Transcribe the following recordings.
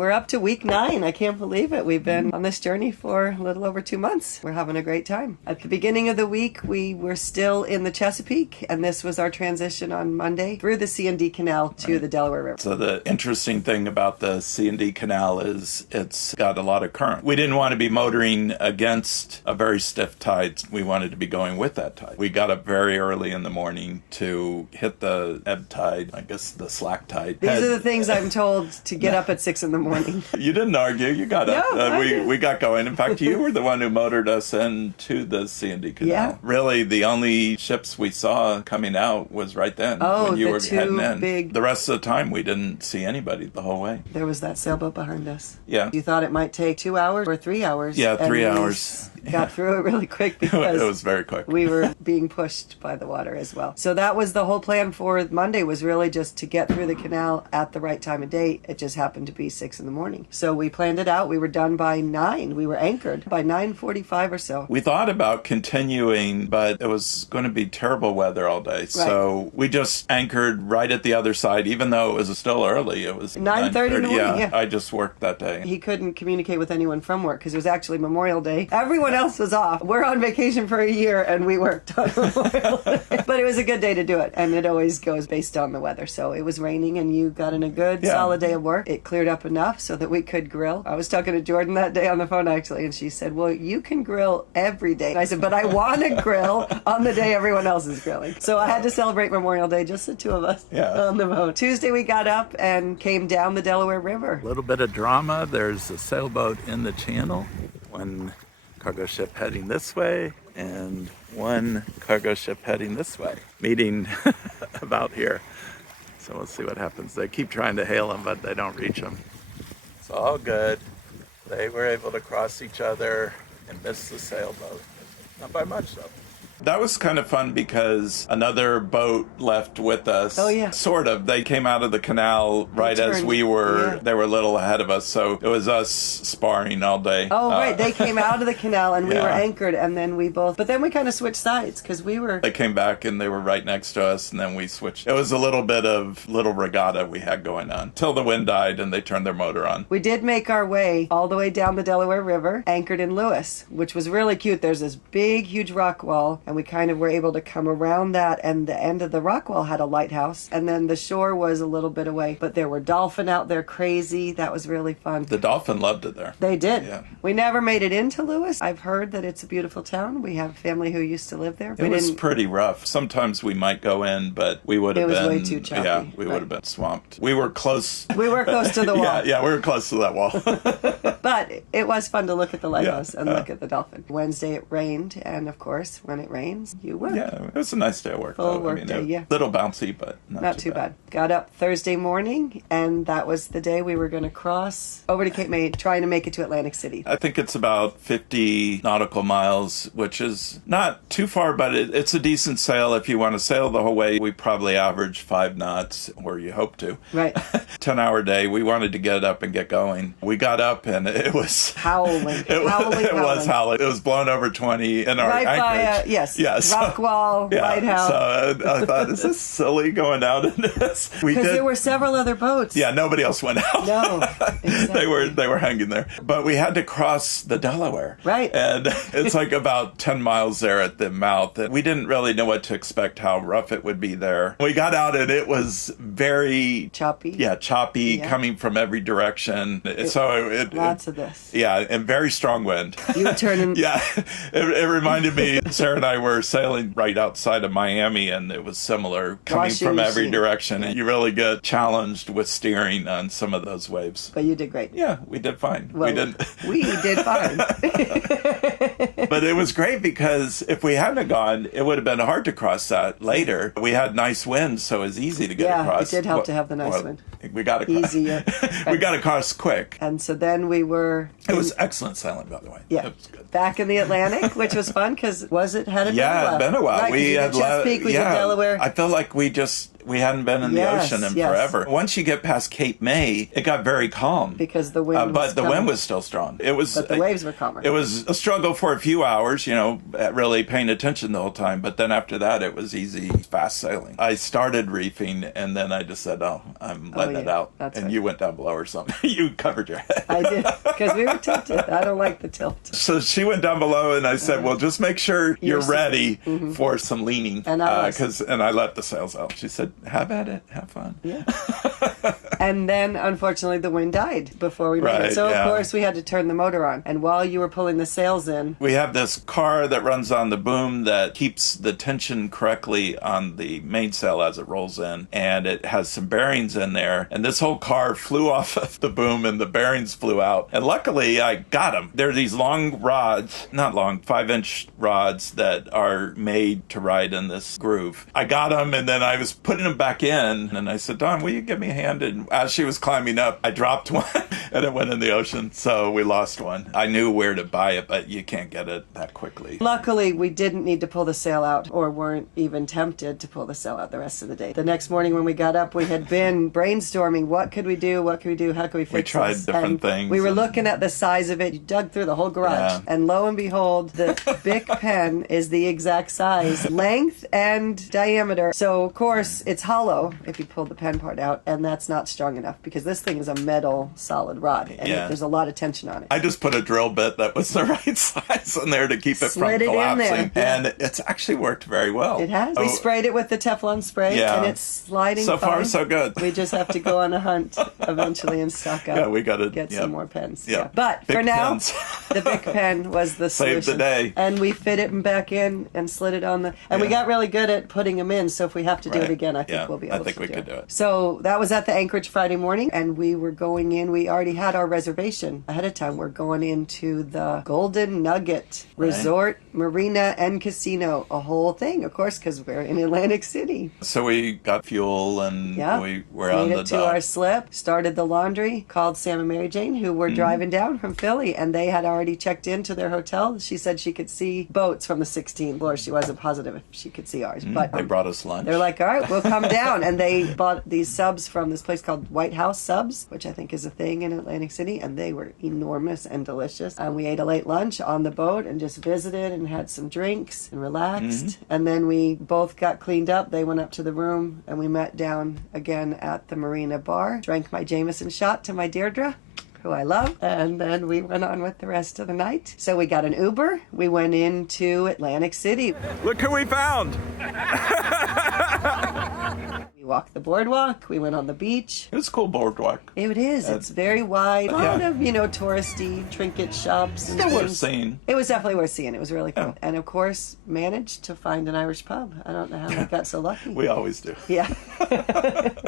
We're up to week 9. I can't believe it. We've been on this journey for a little over 2 months. We're having a great time. At the beginning of the week, we were still in the Chesapeake, and this was our transition on Monday through the C&D Canal to the Delaware River. So the interesting thing about the C&D Canal is it's got a lot of current. We didn't want to be motoring against a very stiff tide. We wanted to be going with that tide. We got up very early in the morning to hit the ebb tide, I guess the slack tide. These are the things I'm told to get up at 6 in the morning. You didn't argue. You got up. We got going. In fact, you were the one who motored us into the C&D Canal. Yeah. Really, the only ships we saw coming out was right then when you were heading in. Big... The rest of the time, we didn't see anybody the whole way. There was that sailboat behind us. Yeah. You thought it might take 2 hours or 3 hours. Yeah, 3 hours. Got through it really quick because it was very quick. We were being pushed by the water as well. So that was the whole plan for Monday, was really just to get through the canal at the right time of day. It just happened to be 6 in the morning. So we planned it out. We were done by 9. We were anchored by 9:45 or so. We thought about continuing, but it was going to be terrible weather all day. Right. So we just anchored right at the other side, even though it was still early. It was 9:30 in the morning. Yeah. I just worked that day. He couldn't communicate with anyone from work because it was actually Memorial Day. Everyone else was off. We're on vacation for a year and we worked on Memorial Day. But it was a good day to do it, and it always goes based on the weather. So it was raining and you got in a good solid day of work. It cleared up enough so that we could grill. I was talking to Jordan that day on the phone actually, and she said, well, you can grill every day. And I said, but I want to grill on the day everyone else is grilling. So I had to celebrate Memorial Day, just the two of us on the boat. Tuesday we got up and came down the Delaware River. A little bit of drama. There's a sailboat in the channel. One cargo ship heading this way and one cargo ship heading this way, meeting about here. So we'll see what happens. They keep trying to hail them, but they don't reach them. It's all good. They were able to cross each other and miss the sailboat. Not by much, though. That was kind of fun because another boat left with us. Oh, yeah. Sort of. They came out of the canal right as we were. Yeah. They were a little ahead of us, so it was us sparring all day. Oh, right. They came out of the canal and we were anchored, and then we both... But then we kind of switched sides because we were... They came back and they were right next to us, and then we switched. It was a little bit of little regatta we had going on till the wind died and they turned their motor on. We did make our way all the way down the Delaware River, anchored in Lewis, which was really cute. There's this big, huge rock wall, and we kind of were able to come around that, and the end of the rock wall had a lighthouse, and then the shore was a little bit away, but there were dolphin out there crazy. That was really fun. The dolphin loved it there. They did. Yeah. We never made it into Lewis. I've heard that it's a beautiful town. We have family who used to live there. It was pretty rough. Sometimes we might go in, but we would have been... It was way too choppy. Yeah, we would have been swamped. We were close. We were close to the wall. Yeah, we were close to that wall. But it was fun to look at the lighthouse and look at the dolphin. Wednesday it rained, and of course, when it rains, you work. Yeah, it was a nice day of work. Full work day, yeah. Little bouncy, but not too bad. Got up Thursday morning, and that was the day we were going to cross over to Cape May, trying to make it to Atlantic City. I think it's about 50 nautical miles, which is not too far, but it's a decent sail. If you want to sail the whole way, we probably average 5 knots, or you hope to. Right. 10-hour day. We wanted to get up and get going. We got up, and it was... Howling. It was howling. It was blown over 20 in our anchorage. Yes. Rock wall, lighthouse. So I thought, is this silly going out in this? Because there were several other boats. Yeah, nobody else went out. No, exactly. They were hanging there. But we had to cross the Delaware. Right. And it's like about 10 miles there at the mouth. And we didn't really know what to expect, how rough it would be there. We got out and it was very... Choppy. Yeah, choppy, coming from every direction. Lots of this. Yeah, and very strong wind. You were turning... Yeah, it reminded me, Sarah and I were sailing right outside of Miami, and it was similar, coming from every direction. And you really get challenged with steering on some of those waves. But you did great. Yeah, we did fine. Well, we did fine. But it was great because if we hadn't gone, it would have been hard to cross that later. We had nice winds, so it was easy to get across. Yeah, it did help to have the nice wind. We got to easier. We got across quick. And so then we were It was excellent sailing, by the way. Yeah. It was good. Back in the Atlantic, which was fun because it had been a while? Yeah, it'd been a while. Right, we had Chesapeake, we did Delaware. I feel like we hadn't been in the ocean in forever. Once you get past Cape May, it got very calm. Because the wind was the wind was still strong. But the waves were calmer. It was a struggle for a few hours, really paying attention the whole time. But then after that, it was easy, fast sailing. I started reefing, and then I just said, I'm letting it out. That's and right. You went down below or something. You covered your head. I did, because we were tilted. I don't like the tilt. So she went down below, and I said, well, just make sure you're ready for some leaning. And I let the sails out. She said, have at it. Have fun. Yeah. And then, unfortunately, the wind died before we made it. So, of course, we had to turn the motor on. And while you were pulling the sails in... We have this car that runs on the boom that keeps the tension correctly on the mainsail as it rolls in. And it has some bearings in there. And this whole car flew off of the boom and the bearings flew out. And luckily, I got them. They're these long rods, not long, 5-inch rods that are made to ride in this groove. I got them, and then I was putting them back in. And I said, Dawn, will you give me a hand? And as she was climbing up, I dropped one and it went in the ocean. So we lost one. I knew where to buy it, but you can't get it that quickly. Luckily, we didn't need to pull the sail out or weren't even tempted to pull the sail out the rest of the day. The next morning when we got up, we had been brainstorming, what could we do? What could we do? How could we fix this? We tried different things. We were looking at the size of it. You dug through the whole garage. And lo and behold, the Bic pen is the exact size, length and diameter. So, of course, it's hollow if you pull the pen part out, and that's not strong enough because this thing is a metal solid rod and there's a lot of tension on it. I just put a drill bit that was the right size in there to keep it Slid from it collapsing. in there. And it's actually worked very well. It has. We sprayed it with the Teflon spray and it's sliding so fine. far, so good. We just have to go on a hunt eventually and stock up. Yeah, we got to get some more pens. Yeah. But Bic for now, pens. the Bic pen was the solution. Saved the day. And we fit it back in and slid it on the... And we got really good at putting them in, so if we have to do it again, I think we'll be able to do it. I think we could do it. So that was at the Anchorage Friday morning, and we were going in. We already had our reservation ahead of time. We're going into the Golden Nugget Resort, Marina, and Casino. A whole thing, of course, because we're in Atlantic City. So we got fuel, and we were on the dock. Made it to our slip, started the laundry, called Sam and Mary Jane, who were driving down from Philly, and they had already checked into their hotel. She said she could see boats from the 16th floor. She wasn't positive if she could see ours. But they brought us lunch. They're like, all right, we'll come down. And they bought these subs from this place called White House Subs, which I think is a thing in Atlantic City, and they were enormous and delicious. And we ate a late lunch on the boat and just visited and had some drinks and relaxed. And then we both got cleaned up. They went up to the room, and we met down again at the Marina bar. Drank my Jameson shot to my Deirdre, who I love, and then we went on with the rest of the night. So we got an Uber. We went into Atlantic City. Look who we found! We walked the boardwalk. We went on the beach. It was a cool boardwalk. It is. It's very wide. A lot of, touristy trinket shops. And Still worth seeing. It was definitely worth seeing. It was really cool. And of course, managed to find an Irish pub. I don't know how we got so lucky. We always do. Yeah.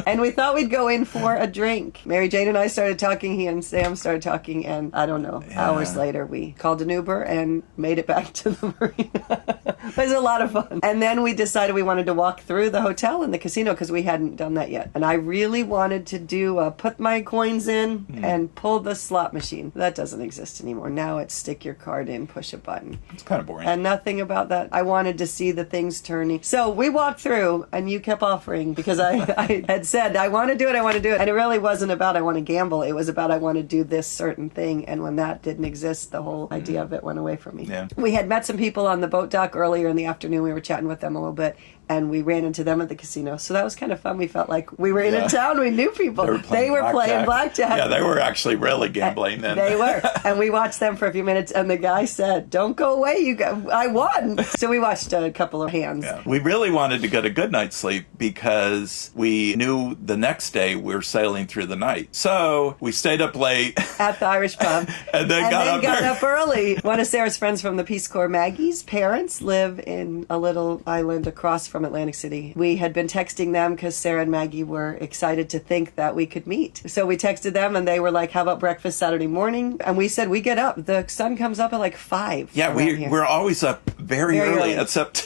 And we thought we'd go in for a drink. Mary Jane and I started talking. He and Sam started talking. And I don't know, hours later, we called an Uber and made it back to the marina. It was a lot of fun. And then we decided we wanted to walk through the hotel and the casino because we hadn't done that yet. And I really wanted to do put my coins in and pull the slot machine. That doesn't exist anymore. Now it's stick your card in, push a button. It's kind of boring. And nothing about that. I wanted to see the things turning. So we walked through and you kept offering because I had said, I want to do it, I want to do it. And it really wasn't about I want to gamble. It was about I want to do this certain thing. And when that didn't exist, the whole idea of it went away from me. Yeah. We had met some people on the boat dock earlier in the afternoon. We were chatting with them a little bit. And we ran into them at the casino. So that was kind of fun. We felt like we were in a town. We knew people. They were playing blackjack. Yeah, they were actually really gambling. And they were. And we watched them for a few minutes. And the guy said, don't go away. I won. So we watched a couple of hands. Yeah. We really wanted to get a good night's sleep because we knew the next day we were sailing through the night. So we stayed up late. At the Irish pub. and then got up early. One of Sarah's friends from the Peace Corps, Maggie's parents, live live in a little island across from Atlantic City. We had been texting them because Sarah and Maggie were excited to think that we could meet. So we texted them and they were like, how about breakfast Saturday morning? And we said, we get up. The sun comes up at like 5. Yeah, we're always up very early, except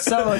so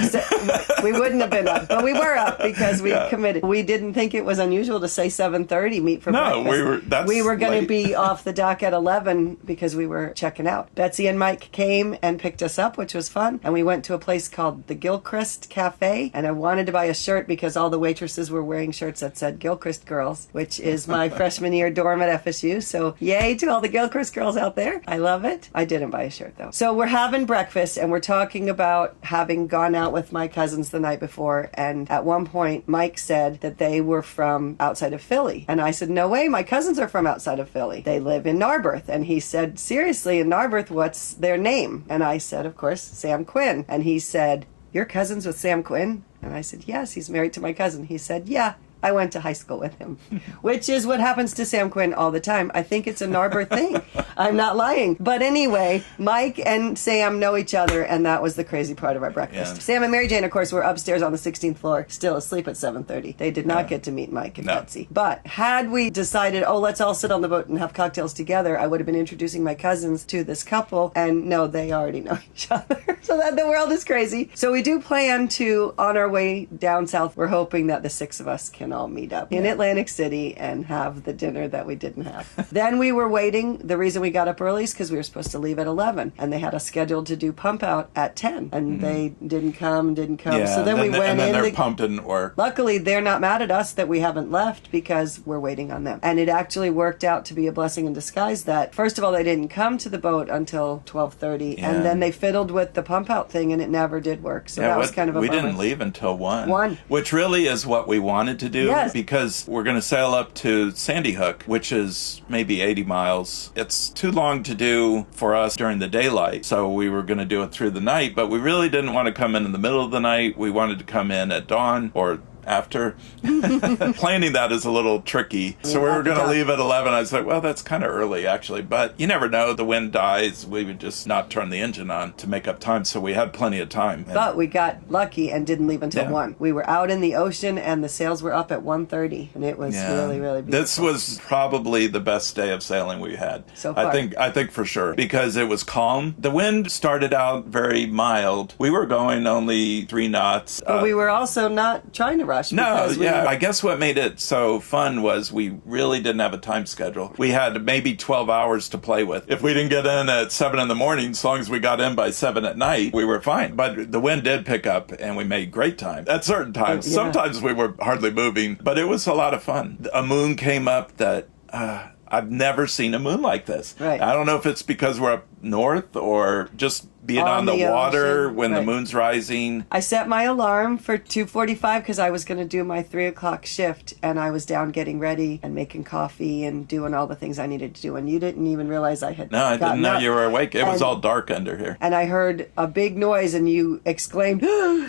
we wouldn't have been up, but we were up because we committed. We didn't think it was unusual to say 7:30 meet for breakfast. We were going to be off the dock at 11 because we were checking out. Betsy and Mike came and picked us up, which was fun, and we went to a place called the Gilchrist Cafe, and I wanted to buy a shirt because all the waitresses were wearing shirts that said Gilchrist Girls, which is my freshman year dorm at FSU, so yay to all the Gilchrist girls out there. I love it. I didn't buy a shirt though. So we're having breakfast and we're talking about having gone out with my cousins the night before, and at one point Mike said that they were from outside of Philly, and I said, no way, my cousins are from outside of Philly. They live in Narberth. And he said, seriously, in Narberth, what's their name? And I said, of course, Sam Quinn. And he said, you're cousins with Sam Quinn? And I said, yes, he's married to my cousin. He said, yeah, I went to high school with him, which is what happens to Sam Quinn all the time. I think it's a Narberth thing. I'm not lying. But anyway, Mike and Sam know each other, and that was the crazy part of our breakfast. Yeah. Sam and Mary Jane, of course, were upstairs on the 16th floor, still asleep at 7:30. They did not get to meet Mike and Betsy. But had we decided, oh, let's all sit on the boat and have cocktails together, I would have been introducing my cousins to this couple, and no, they already know each other. So that the world is crazy. So we do plan to, on our way down south, we're hoping that the 6 of us can all meet up in Atlantic City and have the dinner that we didn't have. Then we were waiting. The reason we got up early is because we were supposed to leave at 11, and they had us scheduled to do pump out at 10, and they didn't come. Yeah, so then we went and then in. Their pump didn't work. Luckily, they're not mad at us that we haven't left because we're waiting on them. And it actually worked out to be a blessing in disguise that, first of all, they didn't come to the boat until 12:30, and then they fiddled with the pump out thing, and it never did work. So that was kind of a bummer. We didn't leave until 1. Which really is what we wanted to do. Yes. Because we're going to sail up to Sandy Hook, which is maybe 80 miles. It's too long to do for us during the daylight, so we were going to do it through the night, but we really didn't want to come in the middle of the night. We wanted to come in at dawn or after. Planning that is a little tricky. So we were going to leave at 11. I was like, well, that's kind of early, actually. But you never know. The wind dies. We would just not turn the engine on to make up time. So we had plenty of time. But we got lucky and didn't leave until 1. We were out in the ocean, and the sails were up at 1:30. And it was really, really beautiful. This was probably the best day of sailing we had. So far. I think for sure. Because it was calm. The wind started out very mild. We were going only 3 knots. But we were also not trying to rush. No, I guess what made it so fun was we really didn't have a time schedule. We had maybe 12 hours to play with. If we didn't get in at 7 in the morning, as long as we got in by 7 at night, we were fine. But the wind did pick up, and we made great time. At certain times, sometimes we were hardly moving, but it was a lot of fun. A moon came up that... I've never seen a moon like this. Right. I don't know if it's because we're up north or just being on the water ocean. when the moon's rising. I set my alarm for 2:45 because I was going to do my 3 o'clock shift, and I was down getting ready and making coffee and doing all the things I needed to do. And you didn't even realize I had. No, I didn't know up. you were awake. It was all dark under here. And I heard a big noise, and you exclaimed,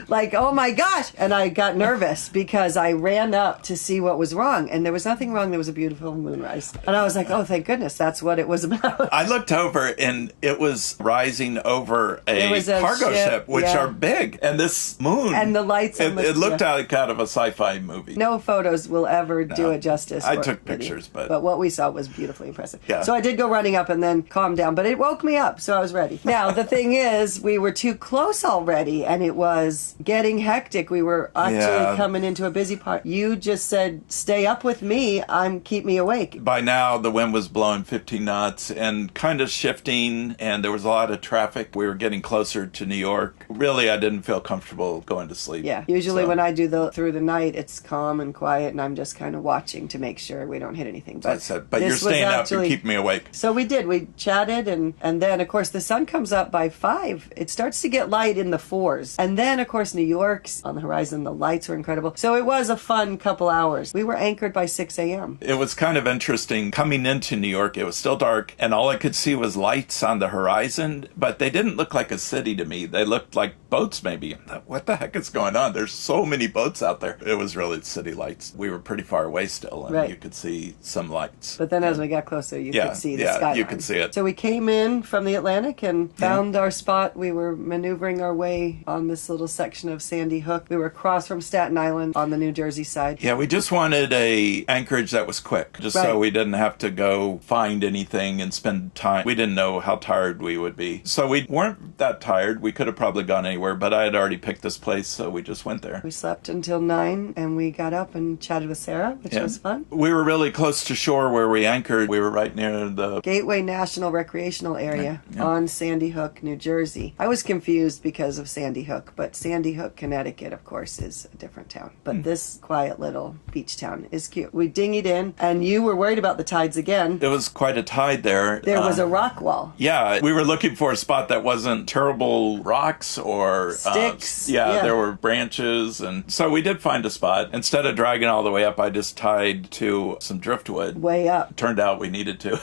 like, "Oh my gosh!" And I got nervous because I ran up to see what was wrong, and there was nothing wrong. There was a beautiful moonrise, and I was like, "Oh, thank goodness, that's what it was about." I looked over, and it was rising over a cargo ship, which are big, and this moon and the lights. It looked like out of a sci-fi movie. No photos will ever do it justice. I took pictures, but what we saw was beautifully impressive. Yeah. So I did go running up and then calm down, but it woke me up, so I was ready. Now the thing is, we were too close already, and it was getting hectic. We were actually coming into a busy part. You just said, "Stay up with me. Keep me awake." By now, the wind was blowing 15 knots and kind of shifting, and there was a lot of traffic. We were getting closer to New York. Really, I didn't feel comfortable going to sleep. Yeah, usually when I do through the night, it's calm and quiet, and I'm just kind of watching to make sure we don't hit anything. But, I said, but you're staying up to keep me awake. So we did. We chatted, and then, of course, the sun comes up by 5. It starts to get light in the 4s. And then, of course, New York's on the horizon. The lights were incredible. So it was a fun couple hours. We were anchored by 6 a.m. It was kind of interesting. Coming into New York, it was still dark, and all I could see was lights on the horizon, but they didn't look like a city to me. They looked like boats maybe. I thought, what the heck is going on? There's so many boats out there. It was really city lights. We were pretty far away still, and you could see some lights. But then as we got closer, you could see the skyline. You could see it. So we came in from the Atlantic and found our spot. We were maneuvering our way on this little section of Sandy Hook. We were across from Staten Island on the New Jersey side. Yeah, we just wanted a anchorage that was quick, just so we didn't have to go find anything and spend time. We didn't know how tired we would be. So we weren't that tired. We could have probably gone anywhere, but I had already picked this place, so we just went there. We slept until 9, and we got up and chatted with Sarah, which was fun. We were really close to shore where we anchored. We were right near the Gateway National Recreational Area on Sandy Hook, New Jersey. I was confused because of Sandy Hook, but Sandy Hook, Connecticut, of course, is a different town. But this quiet little beach town is cute. We dinghied in, and you were worried about the tides again. It was quite a tide there. There was a rock wall. Yeah, we were looking for a spot that wasn't terrible rocks or sticks. There were branches, and so we did find a spot. Instead of dragging all the way up, I just tied to some driftwood. Way up. Turned out we needed to.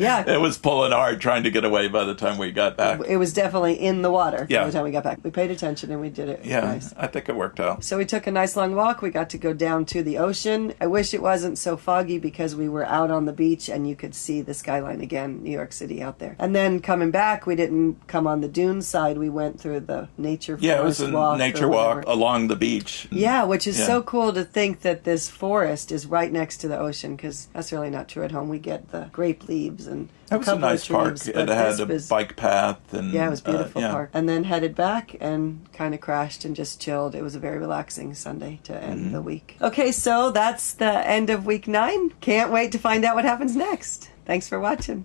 Yeah. It was pulling hard trying to get away by the time we got back. It was definitely in the water by Yeah. the time we got back. We paid attention and we did it. Yeah, Nice. I think it worked out. So we took a nice long walk. We got to go down to the ocean. I wish it wasn't so foggy because we were out on the beach and you could see the skyline again, New York City out there. And then coming back, we didn't come on the dune side. We went through the nature forest Yeah, it was a nature walk along the beach. Yeah, which is so cool to think that this forest is right next to the ocean, because that's really not true at home. We get the grape leaves and That was a nice park. It had a bike path. And yeah, it was a beautiful park. And then headed back and kind of crashed and just chilled. It was a very relaxing Sunday to end the week. Okay, so that's the end of week 9. Can't wait to find out what happens next. Thanks for watching.